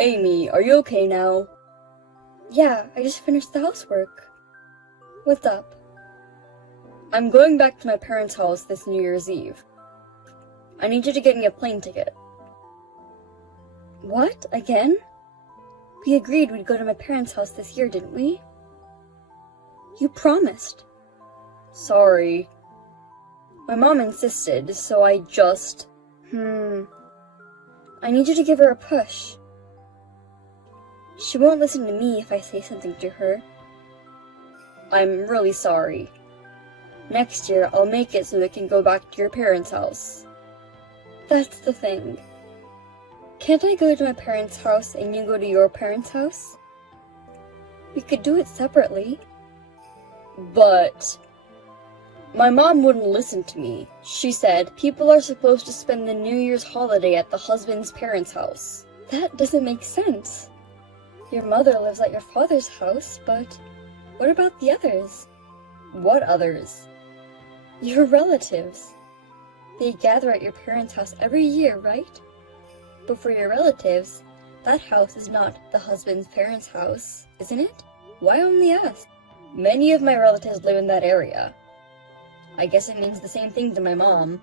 Amy, are you okay now? Yeah, I just finished the housework. What's up? I'm going back to my parents' house this New Year's Eve. I need you to get me a plane ticket. What? Again? We agreed we'd go to my parents' house this year, didn't we? You promised. Sorry. My mom insisted, so I just... I need you to give her a push. She won't listen to me if I say something to her. I'm really sorry. Next year, I'll make it so we can go back to your parents' house. That's the thing. Can't I go to my parents' house and you go to your parents' house? We could do it separately. But... my mom wouldn't listen to me. She said people are supposed to spend the New Year's holiday at the husband's parents' house. That doesn't make sense. Your mother lives at your father's house, but what about the others? What others? Your relatives. They gather at your parents' house every year, right? But for your relatives, that house is not the husband's parents' house, isn't it? Why only us? Many of my relatives live in that area. I guess it means the same thing to my mom.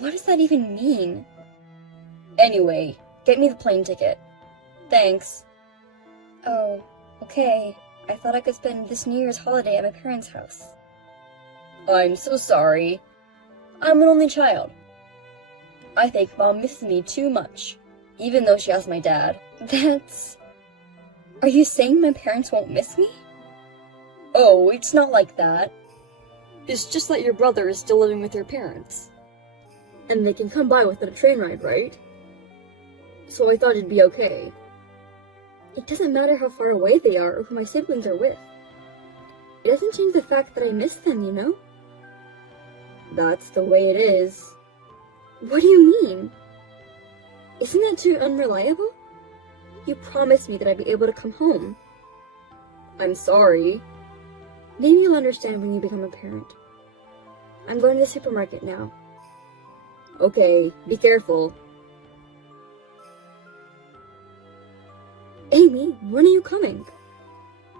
What does that even mean? Anyway, get me the plane ticket. Thanks. Oh, okay. I thought I could spend this New Year's holiday at my parents' house. I'm so sorry. I'm an only child. I think Mom misses me too much, even though she has my dad. Are you saying my parents won't miss me? Oh, it's not like that. It's just that your brother is still living with your parents. And they can come by without a train ride, right? So I thought it'd be okay. It doesn't matter how far away they are or who my siblings are with. It doesn't change the fact that I miss them, you know? That's the way it is. What do you mean? Isn't that too unreliable? You promised me that I'd be able to come home. I'm sorry. Maybe you'll understand when you become a parent. I'm going to the supermarket now. Okay, be careful. Amy, when are you coming?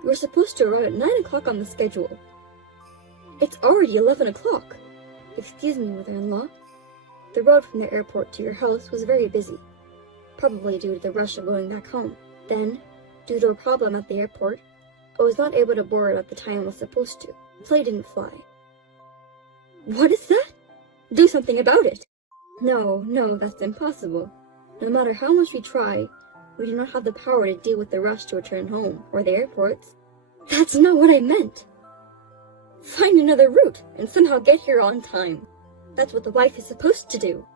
You were supposed to arrive at 9 o'clock on the schedule. It's already 11 o'clock. Excuse me, mother-in-law. The road from the airport to your house was very busy, probably due to the rush of going back home. Then, due to a problem at the airport, I was not able to board at the time I was supposed to. The plane didn't fly. What is that? Do something about it! No, that's impossible. No matter how much we try, we do not have the power to deal with the rush to return home, or the airports. That's not what I meant! Find another route, and somehow get here on time. That's what the wife is supposed to do.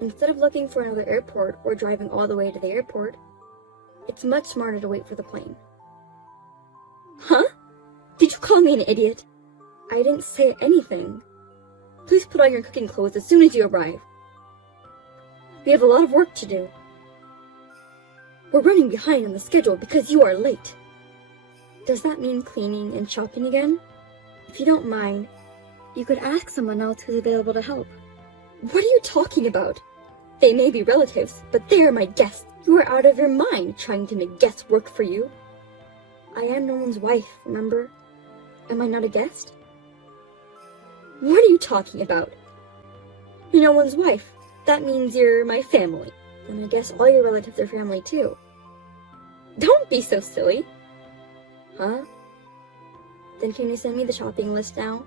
Instead of looking for another airport or driving all the way to the airport, it's much smarter to wait for the plane. Huh? Did you call me an idiot? I didn't say anything. Please put on your cooking clothes as soon as you arrive. We have a lot of work to do. We're running behind on the schedule because you are late. Does that mean cleaning and shopping again? If you don't mind, you could ask someone else who's available to help. What are you talking about? They may be relatives, but they are my guests. You are out of your mind trying to make guests work for you. I am no one's wife, remember? Am I not a guest? What are you talking about? You're no one's wife. That means you're my family. Then I guess all your relatives are family too. Don't be so silly. Huh? Then can you send me the shopping list now?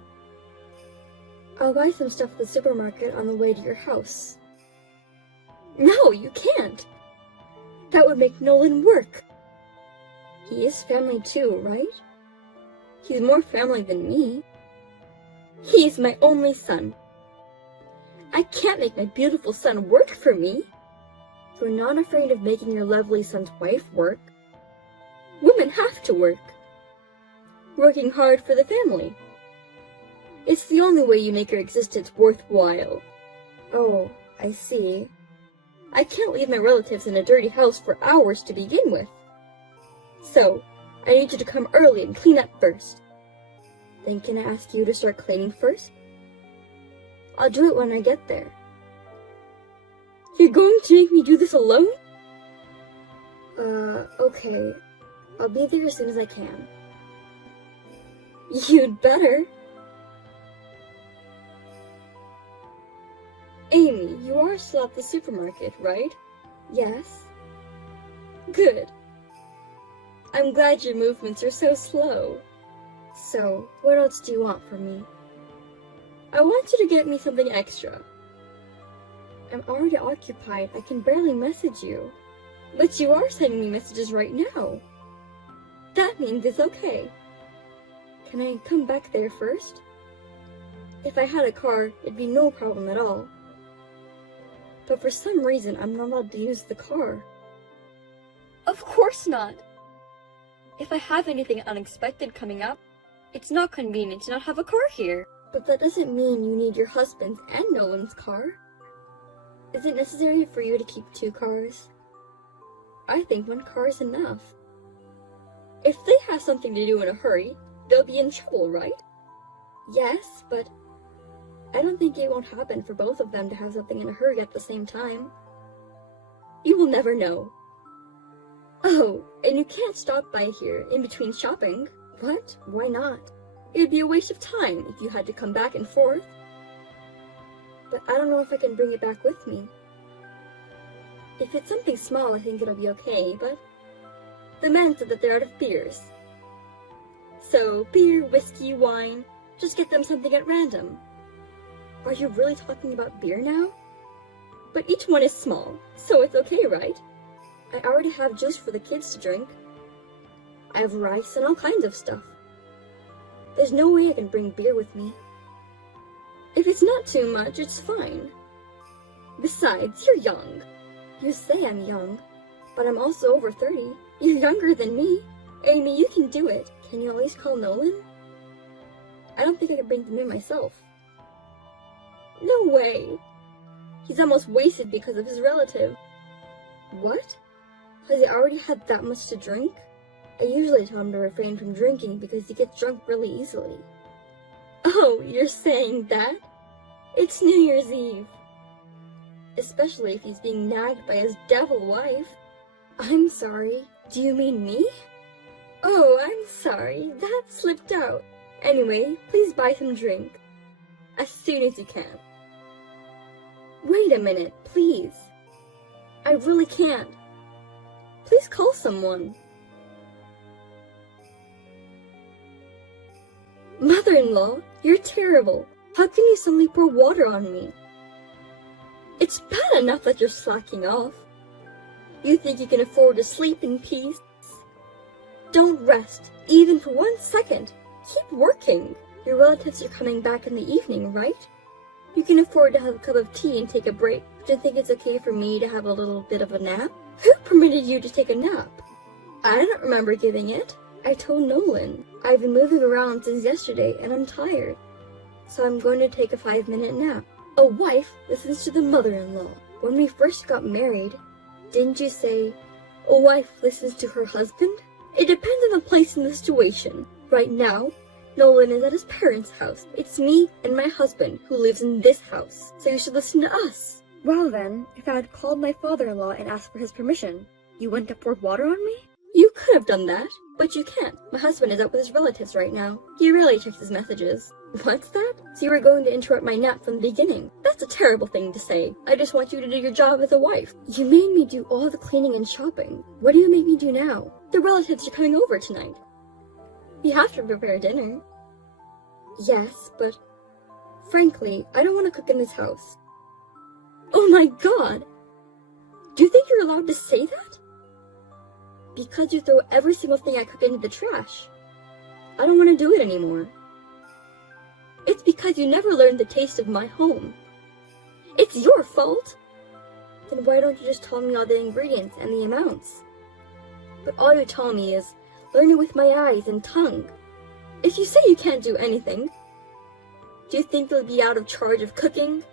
I'll buy some stuff at the supermarket on the way to your house. No, you can't! That would make Nolan work. He is family too, right? He's more family than me. He's my only son. I can't make my beautiful son work for me. You're not afraid of making your lovely son's wife work. Women have to work. Working hard for the family. It's the only way you make your existence worthwhile. Oh, I see. I can't leave my relatives in a dirty house for hours to begin with. So, I need you to come early and clean up first. Then can I ask you to start cleaning first? I'll do it when I get there. You're going to make me do this alone? Okay, I'll be there as soon as I can. You'd better. Amy, you are still at the supermarket, right? Yes. Good. I'm glad your movements are so slow. So, what else do you want from me? I want you to get me something extra. I'm already occupied. I can barely message you. But you are sending me messages right now. That means it's okay. Can I come back there first? If I had a car, it'd be no problem at all. But for some reason, I'm not allowed to use the car. Of course not. If I have anything unexpected coming up, it's not convenient to not have a car here. But that doesn't mean you need your husband's and Nolan's car. Is it necessary for you to keep 2 cars? I think 1 car is enough. If they have something to do in a hurry, they'll be in trouble, right? Yes, but I don't think it won't happen for both of them to have something in a hurry at the same time. You will never know. Oh, and you can't stop by here in between shopping. What? Why not? It would be a waste of time if you had to come back and forth. But I don't know if I can bring it back with me. If it's something small, I think it'll be okay, but the man said that they're out of beers. So, beer, whiskey, wine, just get them something at random. Are you really talking about beer now? But each one is small, so it's okay, right? I already have juice for the kids to drink. I have rice and all kinds of stuff. There's no way I can bring beer with me. If it's not too much, it's fine. Besides, you're young. You say I'm young, but I'm also over 30. You're younger than me. Amy, you can do it. Can you at least call Nolan? I don't think I can bring them in myself. No way. He's almost wasted because of his relative. What? Has he already had that much to drink? I usually tell him to refrain from drinking because he gets drunk really easily. Oh, you're saying that? It's New Year's Eve. Especially if he's being nagged by his devil wife. I'm sorry. Do you mean me? Oh, I'm sorry. That slipped out. Anyway, please buy some drink. As soon as you can. Wait a minute, please. I really can't. Please call someone. Mother-in-law, you're terrible. How can you suddenly pour water on me? It's bad enough that you're slacking off. You think you can afford to sleep in peace? Don't rest, even for 1 second. Keep working. Your relatives are coming back in the evening, right? You can afford to have a cup of tea and take a break. Do you think it's okay for me to have a little bit of a nap? Who permitted you to take a nap? I don't remember giving it. I told Nolan. I've been moving around since yesterday and I'm tired. So I'm going to take a 5-minute nap. A wife listens to the mother-in-law. When we first got married, didn't you say, a wife listens to her husband? It depends on the place and the situation. Right now, Nolan is at his parents' house. It's me and my husband who lives in this house, so you should listen to us. Well then, if I had called my father-in-law and asked for his permission, you wouldn't have poured water on me? You could have done that, but you can't. My husband is out with his relatives right now. He rarely checks his messages. What's that? So you were going to interrupt my nap from the beginning. That's a terrible thing to say. I just want you to do your job as a wife. You made me do all the cleaning and shopping. What do you make me do now? The relatives are coming over tonight. You have to prepare dinner. Yes, but frankly, I don't want to cook in this house. Oh my god! Do you think you're allowed to say that? Because you throw every single thing I cook into the trash. I don't want to do it anymore. It's because you never learned the taste of my home. It's your fault. Then why don't you just tell me all the ingredients and the amounts? But all you tell me is, learn it with my eyes and tongue. If you say you can't do anything, do you think you'll be out of charge of cooking?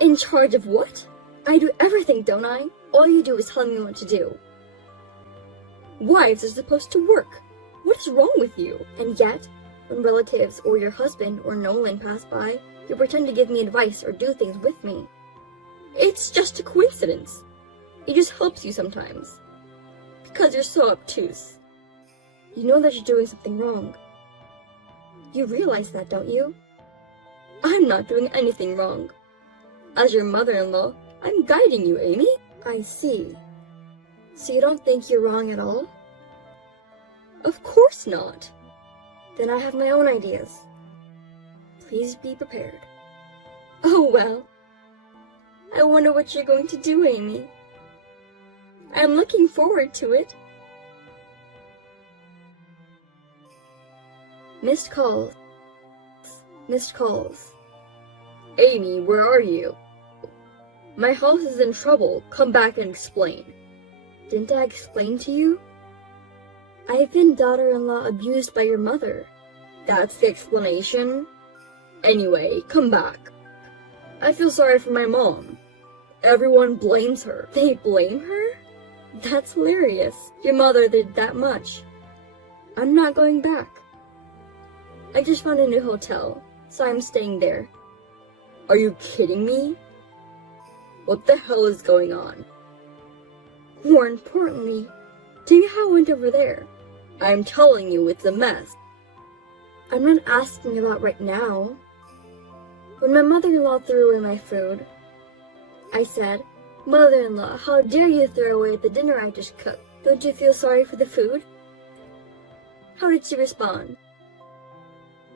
In charge of what? I do everything, don't I? All you do is tell me what to do. Wives are supposed to work. What is wrong with you? And yet, when relatives or your husband or Nolan pass by, you pretend to give me advice or do things with me. It's just a coincidence. It just helps you sometimes. Because you're so obtuse. You know that you're doing something wrong. You realize that, don't you? I'm not doing anything wrong. As your mother-in-law, I'm guiding you, Amy. I see. So you don't think you're wrong at all? Of course not. Then I have my own ideas. Please be prepared. Oh well. I wonder what you're going to do, Amy. I'm looking forward to it. Missed calls. Missed calls. Amy, where are you? My house is in trouble. Come back and explain. Didn't I explain to you? I've been daughter-in-law abused by your mother. That's the explanation? Anyway, come back. I feel sorry for my mom. Everyone blames her. They blame her? That's hilarious. Your mother did that much. I'm not going back. I just found a new hotel, so I'm staying there. Are you kidding me? What the hell is going on? More importantly, tell me how it went over there. I'm telling you, it's a mess. I'm not asking about right now. When my mother-in-law threw away my food, I said, "Mother-in-law, how dare you throw away the dinner I just cooked? Don't you feel sorry for the food?" How did she respond?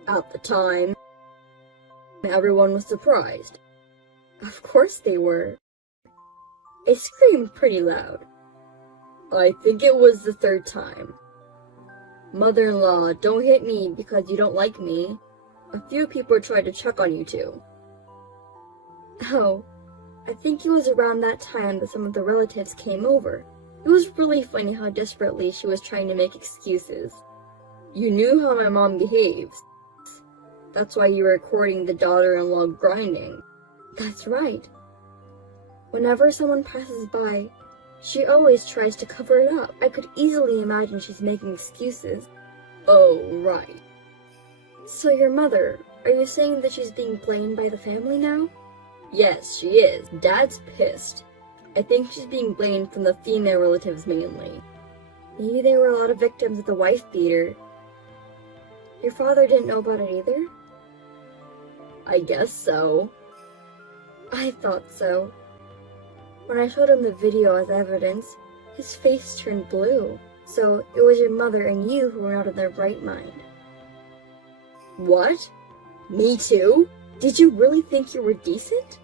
At the time, everyone was surprised. Of course they were. I screamed pretty loud. I think it was the third time. Mother-in-law, don't hit me because you don't like me. A few people tried to check on you too. Oh, I think it was around that time that some of the relatives came over. It was really funny how desperately she was trying to make excuses. You knew how my mom behaves. That's why you were recording the daughter-in-law grinding. That's right. Whenever someone passes by, she always tries to cover it up. I could easily imagine she's making excuses. Oh, right. So your mother, are you saying that she's being blamed by the family now? Yes, she is. Dad's pissed. I think she's being blamed from the female relatives mainly. Maybe there were a lot of victims of the wife beater. Your father didn't know about it either? I guess so. I thought so. When I showed him the video as evidence, his face turned blue. So it was your mother and you who were not in their right mind. What? Me too? Did you really think you were decent?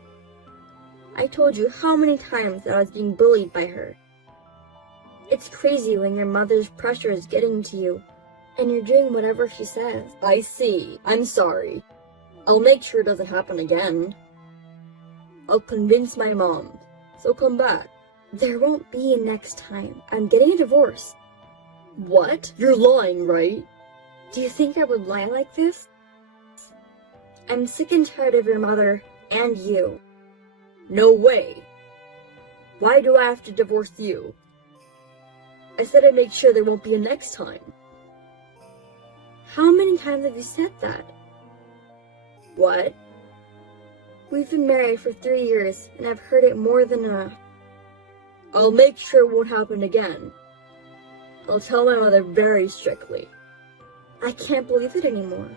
I told you how many times that I was being bullied by her. It's crazy when your mother's pressure is getting to you, and you're doing whatever she says. I see. I'm sorry. I'll make sure it doesn't happen again. I'll convince my mom, so come back. There won't be a next time. I'm getting a divorce. What? You're lying, right? Do you think I would lie like this? I'm sick and tired of your mother and you. No way. Why do I have to divorce you? I said I'd make sure there won't be a next time. How many times have you said that? What? We've been married for 3 years, and I've heard it more than enough. I'll make sure it won't happen again. I'll tell my mother very strictly. I can't believe it anymore.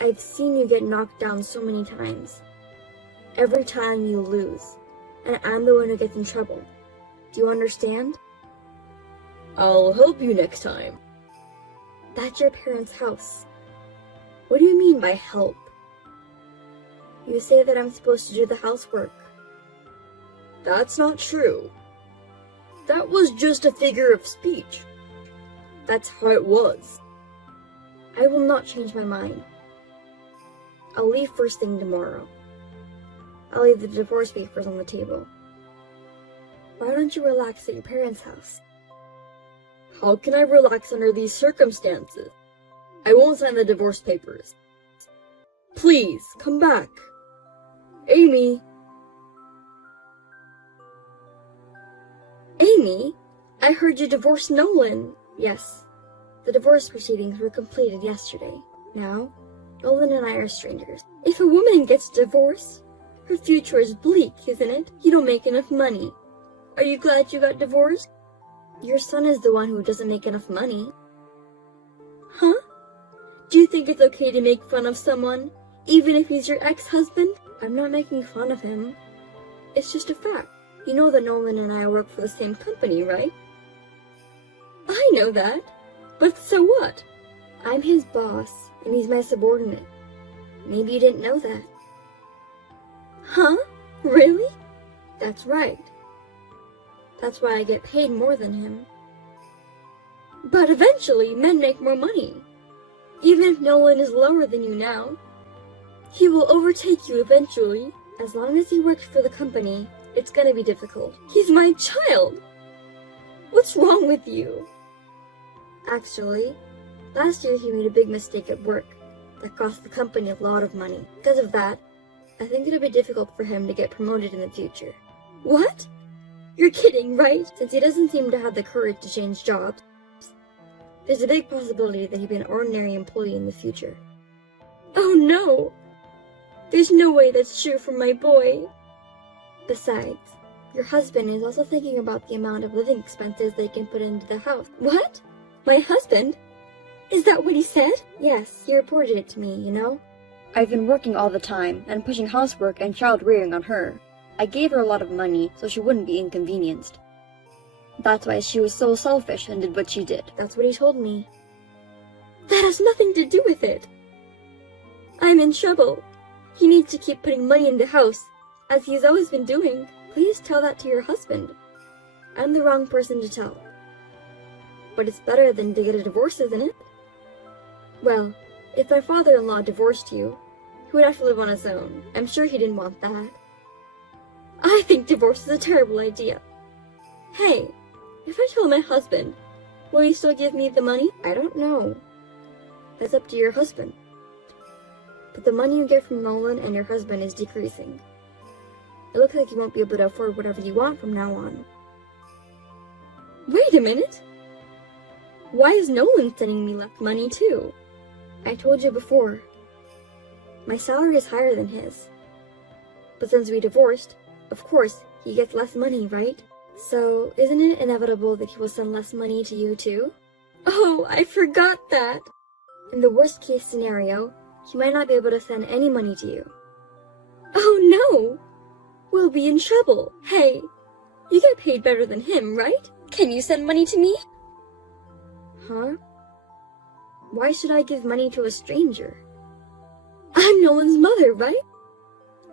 I've seen you get knocked down so many times. Every time you lose, and I'm the one who gets in trouble. Do you understand? I'll help you next time. That's your parents' house. What do you mean by help? You say that I'm supposed to do the housework. That's not true. That was just a figure of speech. That's how it was. I will not change my mind. I'll leave first thing tomorrow. I'll leave the divorce papers on the table. Why don't you relax at your parents' house? How can I relax under these circumstances? I won't sign the divorce papers. Please, come back. Amy. Amy? I heard you divorced Nolan. Yes. The divorce proceedings were completed yesterday. Now, Nolan and I are strangers. If a woman gets divorced, her future is bleak, isn't it? You don't make enough money. Are you glad you got divorced? Your son is the one who doesn't make enough money. Huh? Do you think it's okay to make fun of someone, even if he's your ex-husband? I'm not making fun of him. It's just a fact. You know that Nolan and I work for the same company, right? I know that. But so what? I'm his boss, and he's my subordinate. Maybe you didn't know that. Huh? Really? That's right. That's why I get paid more than him. But eventually, men make more money. Even if Nolan is lower than you now, he will overtake you eventually. As long as he works for the company, it's gonna be difficult. He's my child! What's wrong with you? Actually, last year he made a big mistake at work that cost the company a lot of money. Because of that, I think it'll be difficult for him to get promoted in the future. What? You're kidding, right? Since he doesn't seem to have the courage to change jobs, there's a big possibility that he'll be an ordinary employee in the future. Oh no! There's no way that's true for my boy. Besides, your husband is also thinking about the amount of living expenses they can put into the house. What? My husband? Is that what he said? Yes, he reported it to me, you know? I've been working all the time and pushing housework and child rearing on her. I gave her a lot of money so she wouldn't be inconvenienced. That's why she was so selfish and did what she did. That's what he told me. That has nothing to do with it. I'm in trouble. He needs to keep putting money in the house, as he's always been doing. Please tell that to your husband. I'm the wrong person to tell. But it's better than to get a divorce, isn't it? Well, if my father-in-law divorced you, he would have to live on his own. I'm sure he didn't want that. I think divorce is a terrible idea. Hey, if I tell my husband, will he still give me the money? I don't know. That's up to your husband. But the money you get from Nolan and your husband is decreasing. It looks like you won't be able to afford whatever you want from now on. Wait a minute! Why is Nolan sending me less money too? I told you before. My salary is higher than his. But since we divorced, of course, he gets less money, right? So, isn't it inevitable that he will send less money to you too? Oh, I forgot that! In the worst case scenario, he might not be able to send any money to you. Oh no! We'll be in trouble. Hey, you get paid better than him, right? Can you send money to me? Huh? Why should I give money to a stranger? I'm Nolan's mother, right?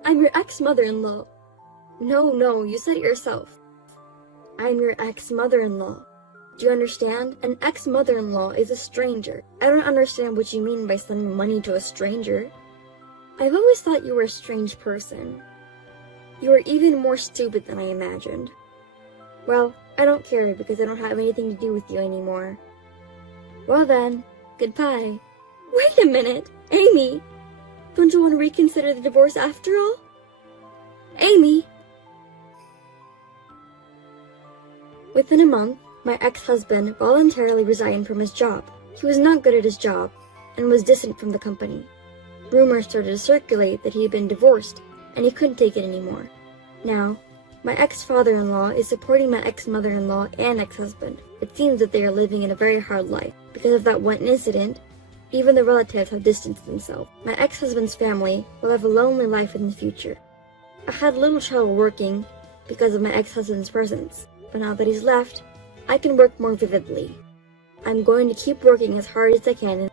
I'm your ex-mother-in-law. No, you said it yourself. I'm your ex-mother-in-law. Do you understand? An ex-mother-in-law is a stranger. I don't understand what you mean by sending money to a stranger. I've always thought you were a strange person. You are even more stupid than I imagined. Well, I don't care because I don't have anything to do with you anymore. Well then, goodbye. Wait a minute, Amy! Don't you want to reconsider the divorce after all? Amy! Within a month, my ex-husband voluntarily resigned from his job. He was not good at his job and was distant from the company. Rumors started to circulate that he had been divorced and he couldn't take it anymore. Now, my ex-father-in-law is supporting my ex-mother-in-law and ex-husband. It seems that they are living in a very hard life. Because of that one incident, even the relatives have distanced themselves. My ex-husband's family will have a lonely life in the future. I had little trouble working because of my ex-husband's presence, but now that he's left, I can work more vividly. I'm going to keep working as hard as I can